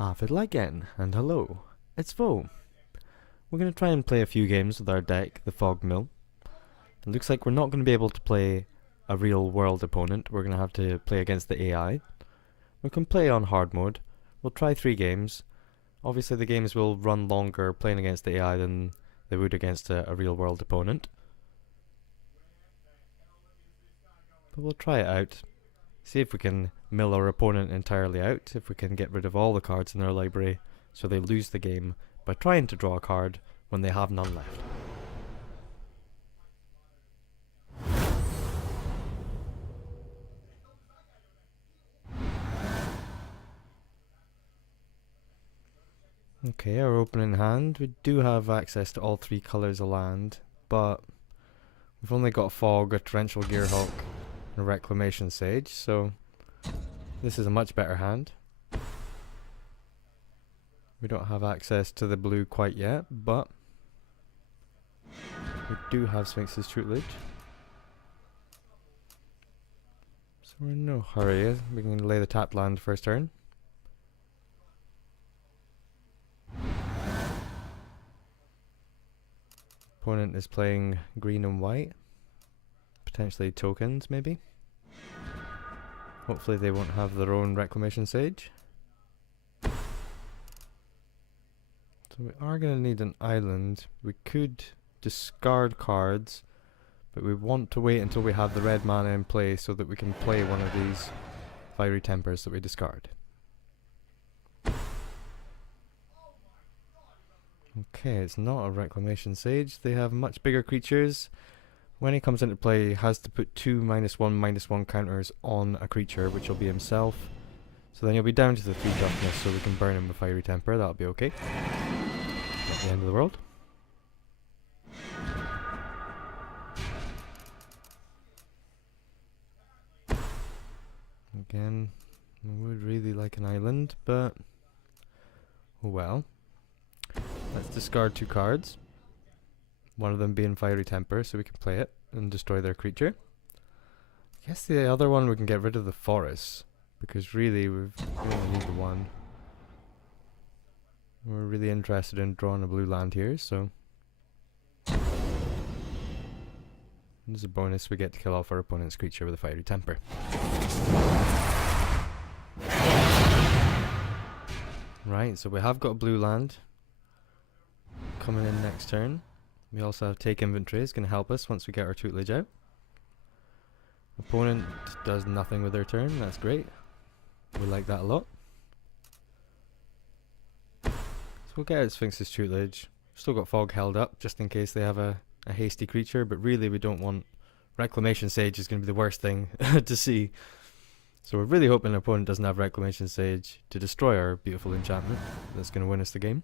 Avid again, and hello, it's Vo. We're going to try and play a few games with our deck, the Fog Mill. It looks like we're not going to be able to play a real world opponent, we're going to have to play against the AI. We can play on hard mode, we'll try 3 games. Obviously the games will run longer playing against the AI than they would against a real world opponent. But we'll try it out. See if we can mill our opponent entirely out, if we can get rid of all the cards in their library so they lose the game by trying to draw a card when they have none left. Okay, our opening hand, we do have access to all 3 colours of land, but we've only got Fog, a Torrential Gearhawk, and a Reclamation Sage, so this is a much better hand. We don't have access to the blue quite yet, but we do have Sphinx's Tutelage. So we're in no hurry, we can lay the tapped land first turn. Opponent is playing green and white, potentially tokens maybe. Hopefully they won't have their own Reclamation Sage. So we are going to need an island. We could discard cards, but we want to wait until we have the red mana in play so that we can play one of these Fiery Tempers that we discard. Okay, it's not a Reclamation Sage. They have much bigger creatures. When he comes into play, he has to put 2 -1/-1 counters on a creature, which will be himself. So then he'll be down to the 3 toughness, so we can burn him with Fiery Temper. That'll be okay. Not the end of the world. Again, I would really like an island, but oh well. Let's discard 2 cards. One of them being Fiery Temper, so we can play it and destroy their creature. I guess the other one we can get rid of the forest, because really we only need the one. We're really interested in drawing a blue land here, so as a bonus we get to kill off our opponent's creature with a Fiery Temper. Right, so we have got a blue land coming in next turn. We also have Take Inventory, it's going to help us once we get our Tutelage out. Opponent does nothing with their turn, that's great. We like that a lot. So we'll get out Sphinx's Tutelage. Still got Fog held up just in case they have a hasty creature, but really we don't want... Reclamation Sage is going to be the worst thing to see. So we're really hoping our opponent doesn't have Reclamation Sage to destroy our beautiful enchantment that's going to win us the game.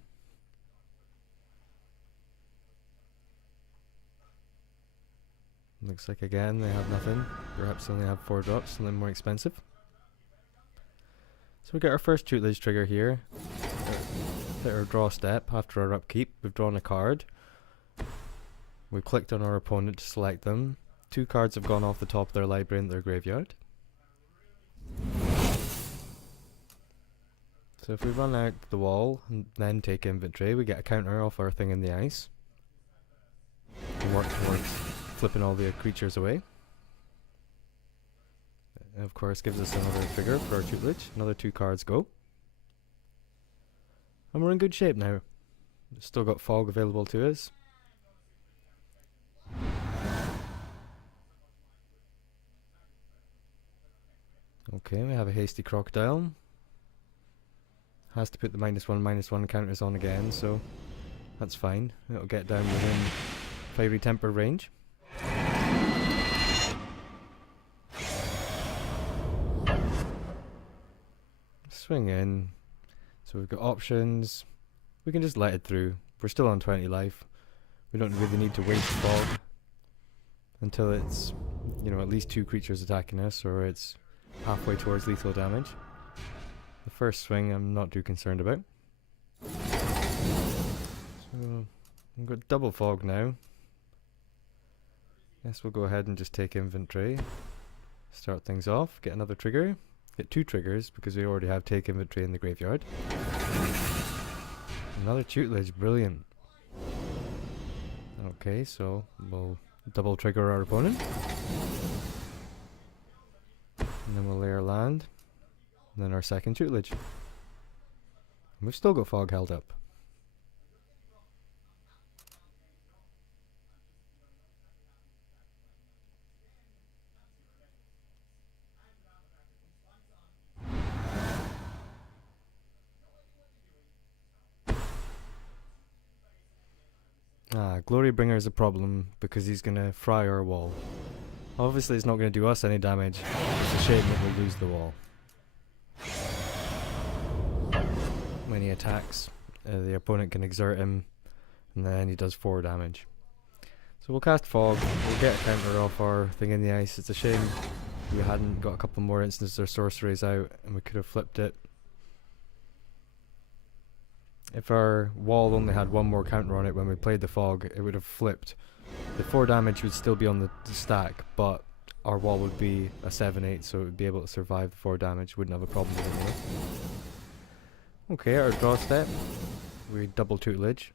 Looks like again they have nothing. Perhaps they only have 4 drops, something more expensive. So we get our first Tutelage trigger here. Hit our draw step after our upkeep. We've drawn a card. We've clicked on our opponent to select them. 2 cards have gone off the top of their library into their graveyard. So if we run out the wall and then take inventory, we get a counter off our thing in the ice. And work towards flipping all the creatures away. And of course gives us another trigger for our tutelage. Another 2 cards go. And we're in good shape now. Still got Fog available to us. Okay, we have a Hasty Crocodile. Has to put the -1/-1 counters on again, so that's fine. It'll get down within Fiery Temper range. Swing in. So we've got options. We can just let it through. We're still on 20 life. We don't really need to waste Fog until it's, you know, at least 2 creatures attacking us, or it's halfway towards lethal damage. The first swing I'm not too concerned about. So we've got double Fog now. Guess we'll go ahead and just take inventory. Start things off, get another trigger. Get 2 triggers because we already have take inventory in the graveyard. Another tutelage, brilliant. Okay, so we'll double trigger our opponent. And then we'll lay our land. And then our second tutelage. And we've still got fog held up. Glorybringer is a problem because he's gonna fry our wall. Obviously it's not gonna do us any damage. It's a shame that we'll lose the wall. When he attacks, the opponent can exert him, and then he does 4 damage. So we'll cast Fog, we'll get a counter off our thing in the ice. It's a shame we hadn't got a couple more instances or sorceries out, and we could have flipped it. If our wall only had 1 more counter on it when we played the Fog, it would have flipped. The 4 damage would still be on the stack, but our wall would be a 7-8, so it would be able to survive the 4 damage, wouldn't have a problem with it anymore. Okay, our draw step, we double tutelage.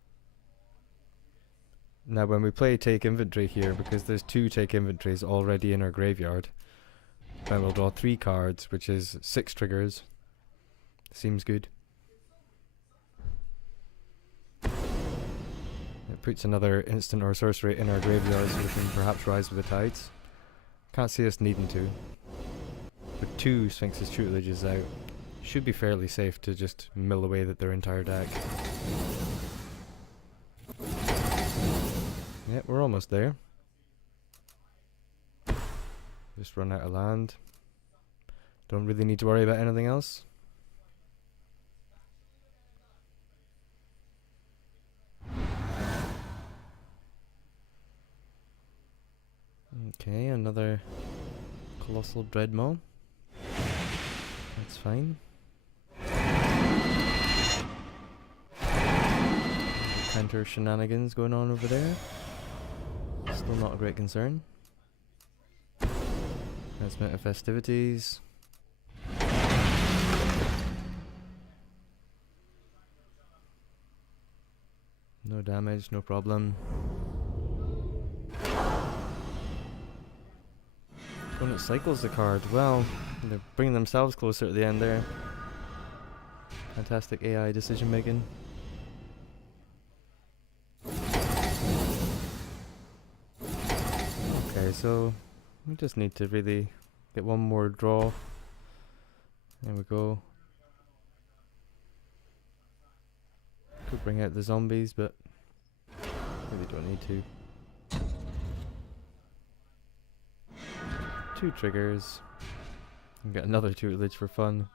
Now when we play take inventory here, because there's 2 take inventories already in our graveyard, then we'll draw 3 cards, which is 6 triggers. Seems good. It puts another instant or sorcery in our graveyard so we can perhaps rise with the tides. Can't see us needing to. With 2 Sphinx's tutelages out, should be fairly safe to just mill away their entire deck. Yep, we're almost there. Just run out of land. Don't really need to worry about anything else. Okay, another Colossal Dreadmaw. That's fine. Counter shenanigans going on over there. Still not a great concern. Commencement of festivities. No damage, no problem. Opponent cycles the card. Well, they're bringing themselves closer at the end there. Fantastic AI decision making. Okay, so we just need to really get 1 more draw. There we go. Could bring out the zombies, but really don't need to. 2 triggers. And get another tutelage for fun.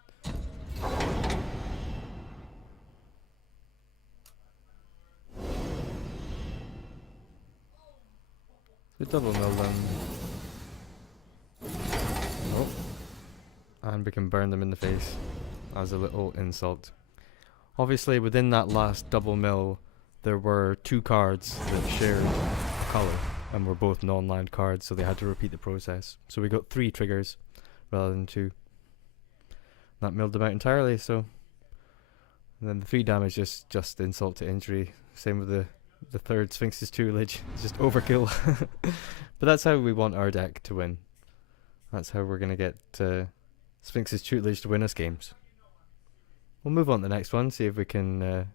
So double mill them. Oh. And we can burn them in the face as a little insult. Obviously within that last double mill there were 2 cards that shared a colour and were both non-land cards, so they had to repeat the process. So we got 3 triggers rather than 2. That milled them out entirely, so and then the 3 damage is just insult to injury. Same with the third Sphinx's tutelage. It's just overkill. But that's how we want our deck to win. That's how we're gonna get Sphinx's tutelage to win us games. We'll move on to the next one, see if we can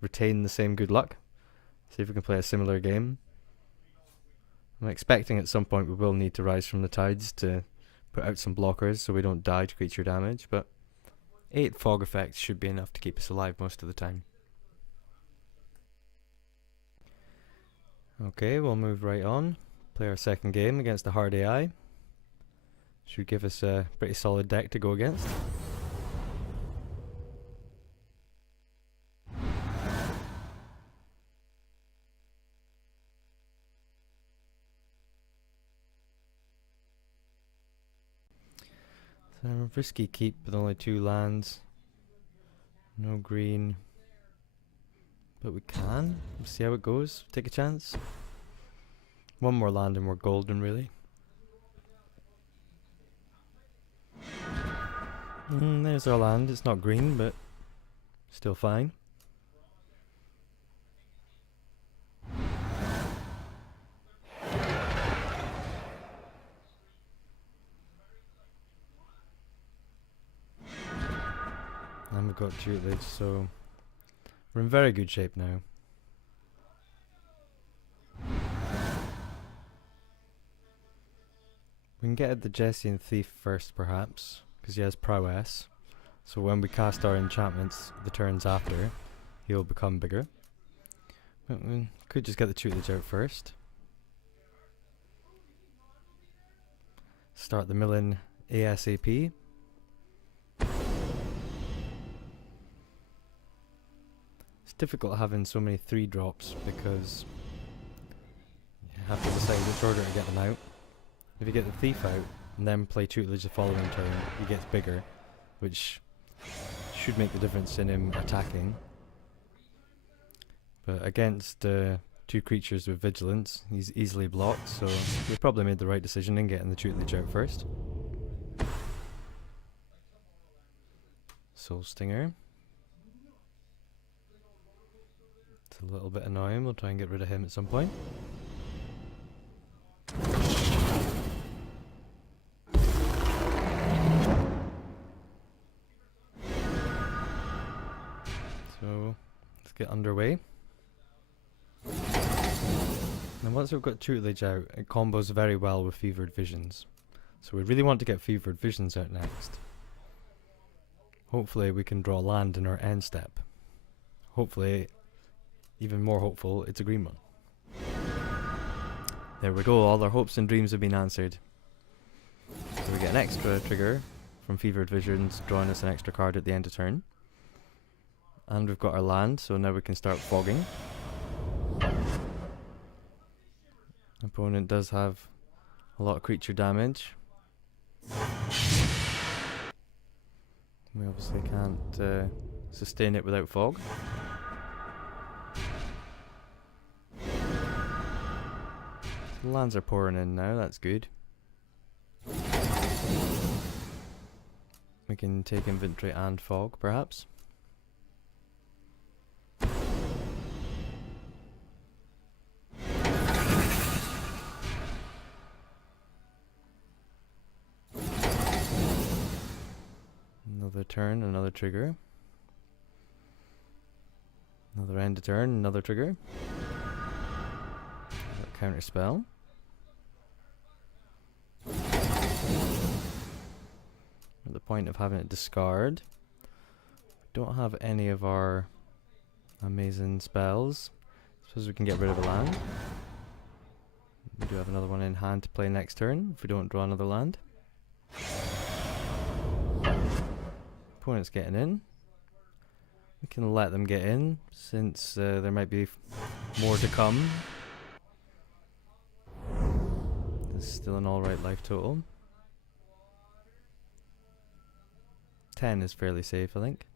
retain the same good luck. See if we can play a similar game. I'm expecting at some point we will need to rise from the tides to put out some blockers so we don't die to creature damage, but 8 fog effects should be enough to keep us alive most of the time. Okay, we'll move right on. Play our second game against the hard AI. Should give us a pretty solid deck to go against. So risky keep with only 2 lands. No green. But we can. We'll see how it goes. Take a chance. 1 more land and we're golden, really. There's our land. It's not green, but still fine. And we've got tutelage, so we're in very good shape now. We can get at the Jessian Thief first, perhaps, because he has prowess. So when we cast our enchantments the turns after, he'll become bigger. But we could just get the tutelage out first. Start the milling ASAP. It's difficult having so many 3-drops because you have to decide which order to get them out. If you get the thief out and then play tutelage the following turn, he gets bigger, which should make the difference in him attacking. But against 2 creatures with vigilance, he's easily blocked, so we probably made the right decision in getting the tutelage out first. Soul Stinger. It's a little bit annoying, we'll try and get rid of him at some point. So, let's get underway. Now once we've got tutelage out, it combos very well with Fevered Visions. So we really want to get Fevered Visions out next. Hopefully we can draw land in our end step. Hopefully, even more hopeful, it's a green one. There we go, all our hopes and dreams have been answered. So we get an extra trigger from Fevered Visions, drawing us an extra card at the end of turn. And we've got our land, so now we can start fogging. Opponent does have a lot of creature damage. We obviously can't sustain it without fog. The lands are pouring in now, that's good. We can take inventory and fog, perhaps. Another turn, another trigger. Another end of turn, another trigger. Counter spell. At the point of having it discard. Don't have any of our amazing spells. Suppose we can get rid of a land. We do have another one in hand to play next turn if we don't draw another land. Opponent's getting in. We can let them get in since there might be more to come. There's still an alright life total. 10 is fairly safe, I think.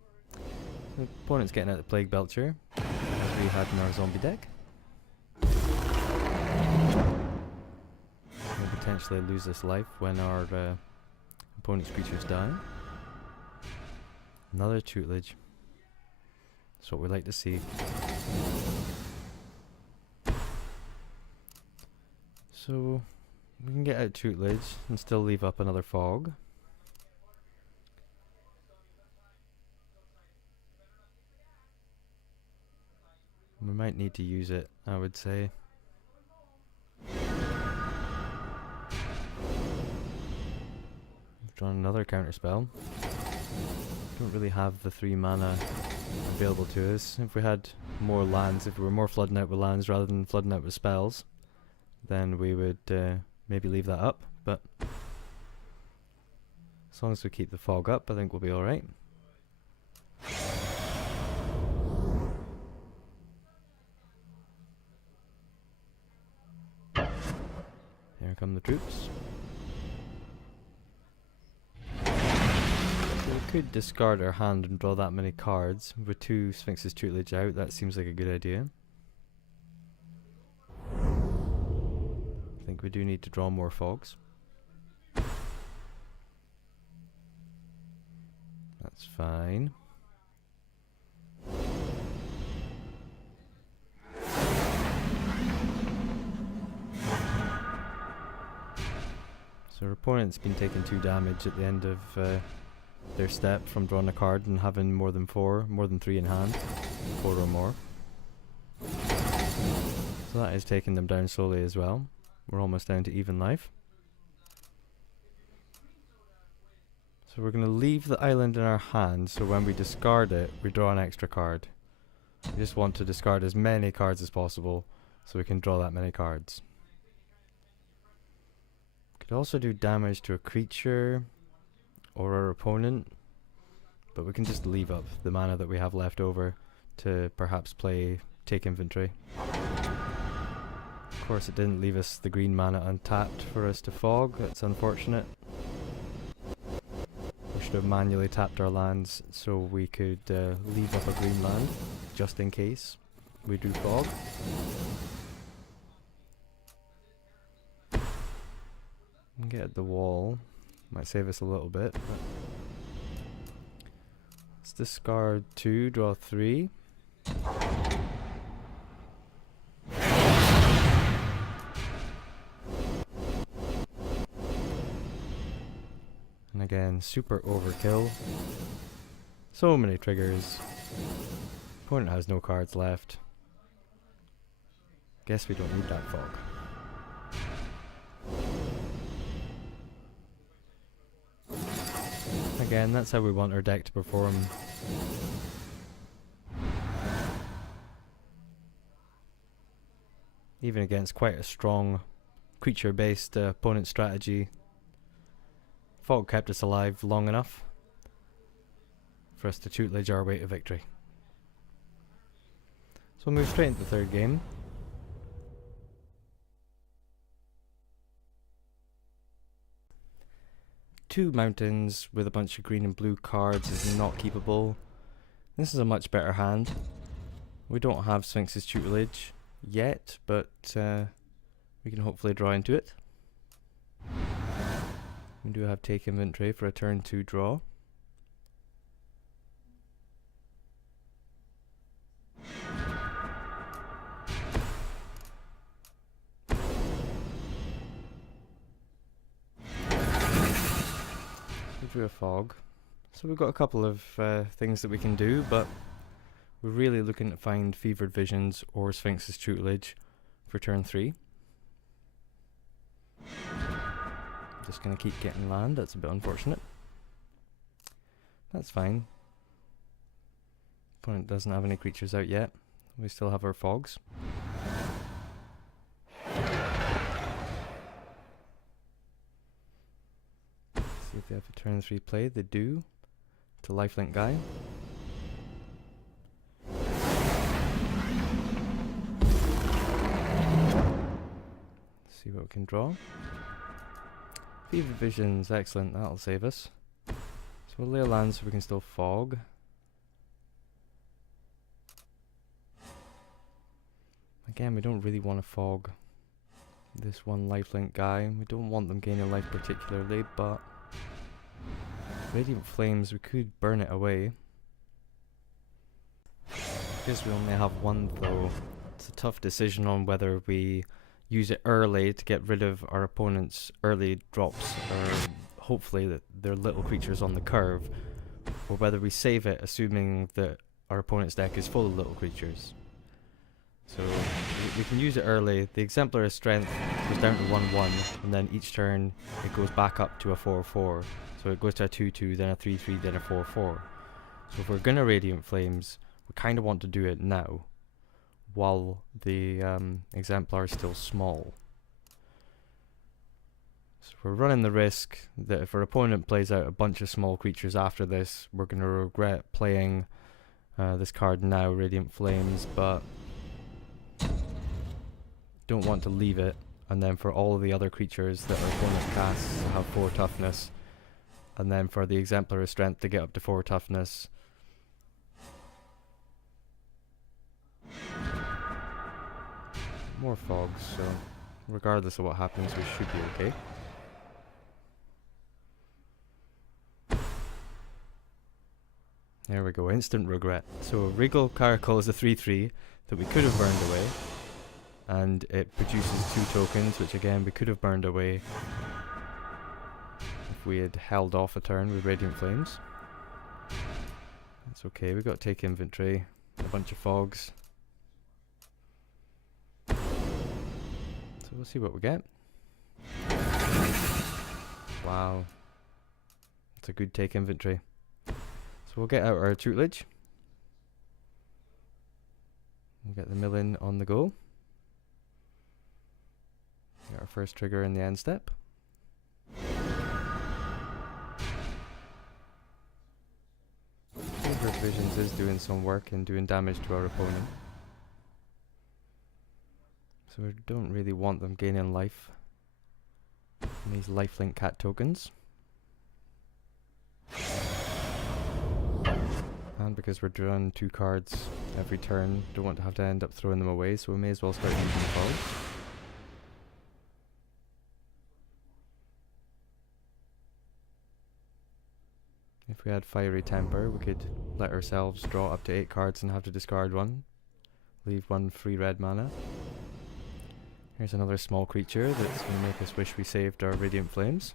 The opponent's getting out the Plague Belcher, as we had in our zombie deck. We'll potentially lose this life when our opponent's creatures die. Another tutelage. That's what we like to see. So we can get out tutelage and still leave up another fog. We might need to use it, I would say. We've drawn another counter spell. Don't really have the 3 mana available to us. If we had more lands, if we were more flooding out with lands rather than flooding out with spells, then we would maybe leave that up, but as long as we keep the fog up, I think we'll be alright. Here come the troops. We could discard our hand and draw that many cards. With 2 Sphinx's tutelage out, that seems like a good idea. I think we do need to draw more fogs. It's fine. So our opponent's been taking 2 damage at the end of their step from drawing a card and having more than 3 in hand, 4 or more. So that is taking them down slowly as well. We're almost down to even life. So we're going to leave the island in our hand, so when we discard it, we draw an extra card. We just want to discard as many cards as possible, so we can draw that many cards. Could also do damage to a creature or our opponent, but we can just leave up the mana that we have left over to perhaps take inventory. Of course, it didn't leave us the green mana untapped for us to fog. That's unfortunate. We should have manually tapped our lands so we could leave up a green land just in case we do fog. Get at the wall. Might save us a little bit. But let's discard 2, draw 3. And again, super overkill. So many triggers. Opponent has no cards left. Guess we don't need that fog. Again, that's how we want our deck to perform. Even against quite a strong creature-based opponent strategy, fog kept us alive long enough for us to tutelage our way to victory. So we'll move straight into the third game. Two mountains with a bunch of green and blue cards is not keepable. This is a much better hand. We don't have Sphinx's tutelage yet, but we can hopefully draw into it. We do have take inventory for a turn 2 draw. We drew a fog. So we've got a couple of things that we can do, but we're really looking to find Fevered Visions or Sphinx's tutelage for turn 3. Just gonna keep getting land, that's a bit unfortunate. That's fine. Opponent doesn't have any creatures out yet. We still have our fogs. See if they have a turn 3 play. They do. It's a lifelink guy. See what we can draw. Fever Visions, excellent, that'll save us. So we'll lay a land so we can still fog. Again, we don't really want to fog this one lifelink guy. We don't want them gaining life particularly, but Radiant Flames, we could burn it away. Because we only have one though, it's a tough decision on whether we use it early to get rid of our opponent's early drops, or hopefully that they're little creatures on the curve, or whether we save it assuming that our opponent's deck is full of little creatures. So we can use it early. The Exemplar Strength goes down to 1-1, and then each turn it goes back up to a 4-4. So it goes to a 2-2, then a 3-3, then a 4-4. So if we're gonna Radiant Flames, we kind of want to do it now, while the Exemplar is still small. So we're running the risk that if our opponent plays out a bunch of small creatures after this, we're going to regret playing this card now, Radiant Flames, but don't want to leave it, and then for all of the other creatures that our opponent casts to have 4 toughness, and then for the Exemplar Strength to get up to 4 toughness. More fogs, so regardless of what happens, we should be okay. There we go, instant regret. So Regal Caracal is a 3/3 that we could have burned away, and it produces 2 tokens, which again we could have burned away if we had held off a turn with Radiant Flames. That's okay, we got to take inventory, a bunch of fogs. So we'll see what we get. Wow, that's a good take inventory. So we'll get out our tutelage. We'll get the mill in on the go. Get our first trigger in the end step. Favor Visions is doing some work and doing damage to our opponent. So we don't really want them gaining life from these lifelink cat tokens. And because we're drawing 2 cards every turn, don't want to have to end up throwing them away, so we may as well start using fogs. If we had Fiery Temper, we could let ourselves draw up to 8 cards and have to discard 1. Leave 1 free red mana. Here's another small creature that's going to make us wish we saved our Radiant Flames.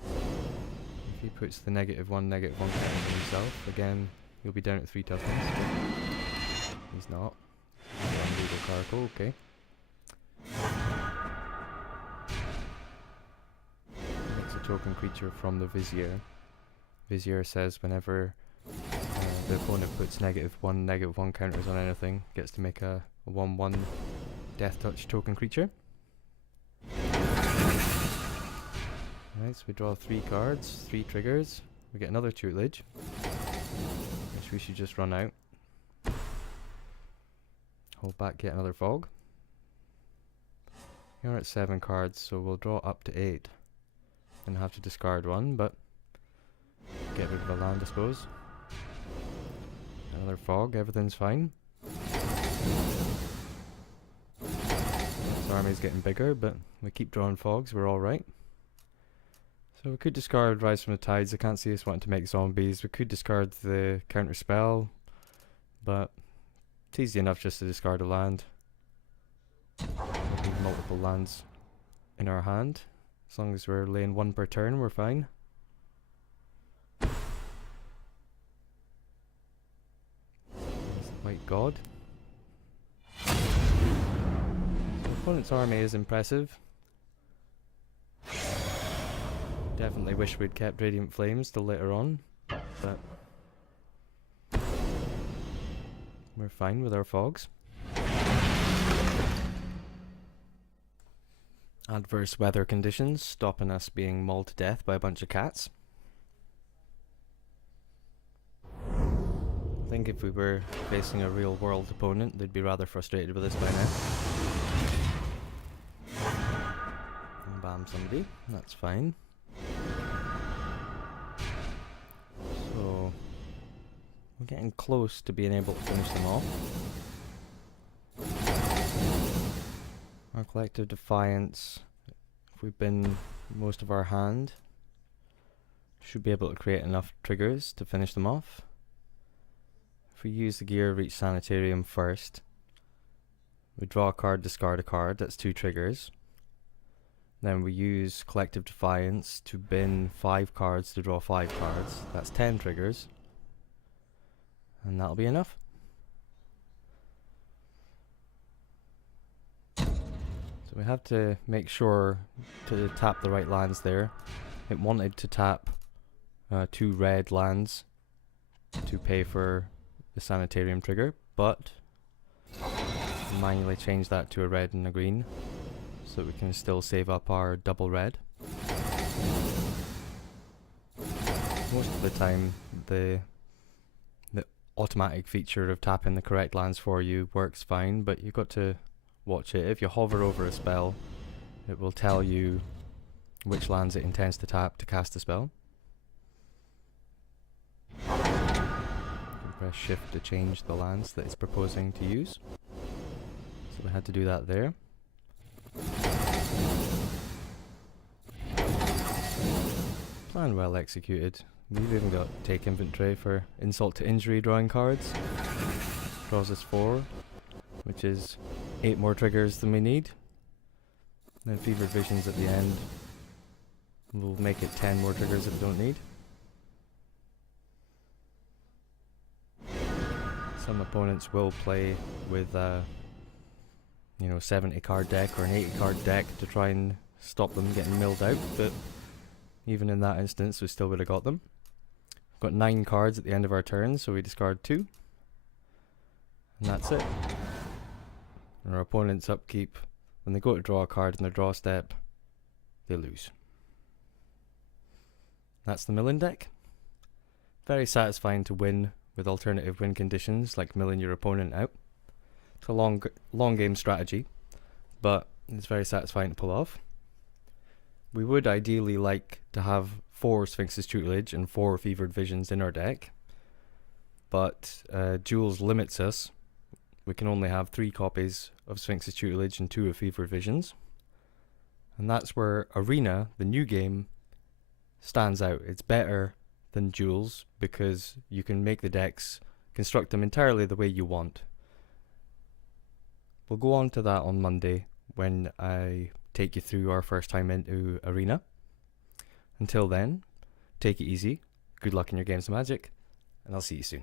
If he puts the -1/-1 counter on himself, again, he'll be down at 3 toughness. He's not. Regal Caracal, okay. Token creature from the Vizier. Vizier says whenever the opponent puts -1/-1 counters on anything, gets to make a 1/1 Death Touch token creature. Right, so we draw 3 cards, 3 triggers. We get another tutelage, which we should just run out. Hold back, get another fog. You're at 7 cards, so we'll draw up to 8. And have to discard 1, but get rid of the land, I suppose. Another fog, everything's fine. This army's getting bigger, but we keep drawing fogs, we're alright. So we could discard Rise from the Tides. I can't see us wanting to make zombies. We could discard the counter spell, but it's easy enough just to discard a land. Having multiple lands in our hand. As long as we're laying 1 per turn, we're fine. There's the White God. The opponent's army is impressive. Definitely wish we'd kept Radiant Flames till later on, but we're fine with our fogs. Adverse weather conditions stopping us being mauled to death by a bunch of cats. I think if we were facing a real world opponent, they'd be rather frustrated with us by now. And bam somebody, that's fine. So we're getting close to being able to finish them off. Our Collective Defiance, if we bin most of our hand, should be able to create enough triggers to finish them off. If we use the Gear Reach Sanitarium first, we draw a card, discard a card, that's 2 triggers. Then we use Collective Defiance to bin 5 cards to draw 5 cards, that's 10 triggers. And that'll be enough. We have to make sure to tap the right lands there. It wanted to tap 2 red lands to pay for the Sanitarium trigger, but manually change that to a red and a green so that we can still save up our double red. Most of the time the automatic feature of tapping the correct lands for you works fine, but you've got to watch it. If you hover over a spell, it will tell you which lands it intends to tap to cast the spell. You can press shift to change the lands that it's proposing to use. So we had to do that there. Plan well executed. We've even got take inventory for insult to injury drawing cards. Draws us 4, which is 8 more triggers than we need. Then fevered visions at the end. We'll make it 10 more triggers that we don't need. Some opponents will play with 70 card deck or an 80 card deck to try and stop them getting milled out, but even in that instance we still would have got them. We've got 9 cards at the end of our turn, so we discard 2. And that's it. And our opponent's upkeep, when they go to draw a card in their draw step, they lose. That's the milling deck. Very satisfying to win with alternative win conditions like milling your opponent out. It's a long game strategy, but it's very satisfying to pull off. We would ideally like to have 4 Sphinx's Tutelage and 4 Fevered Visions in our deck, but Duels limits us. We can only have 3 copies of Sphinx's Tutelage and 2 of Fevered Visions, and that's where Arena, the new game, stands out. It's better than Duels because you can make the decks, construct them entirely the way you want. We'll go on to that on Monday when I take you through our first time into Arena. Until then, take it easy, good luck in your games of Magic, and I'll see you soon.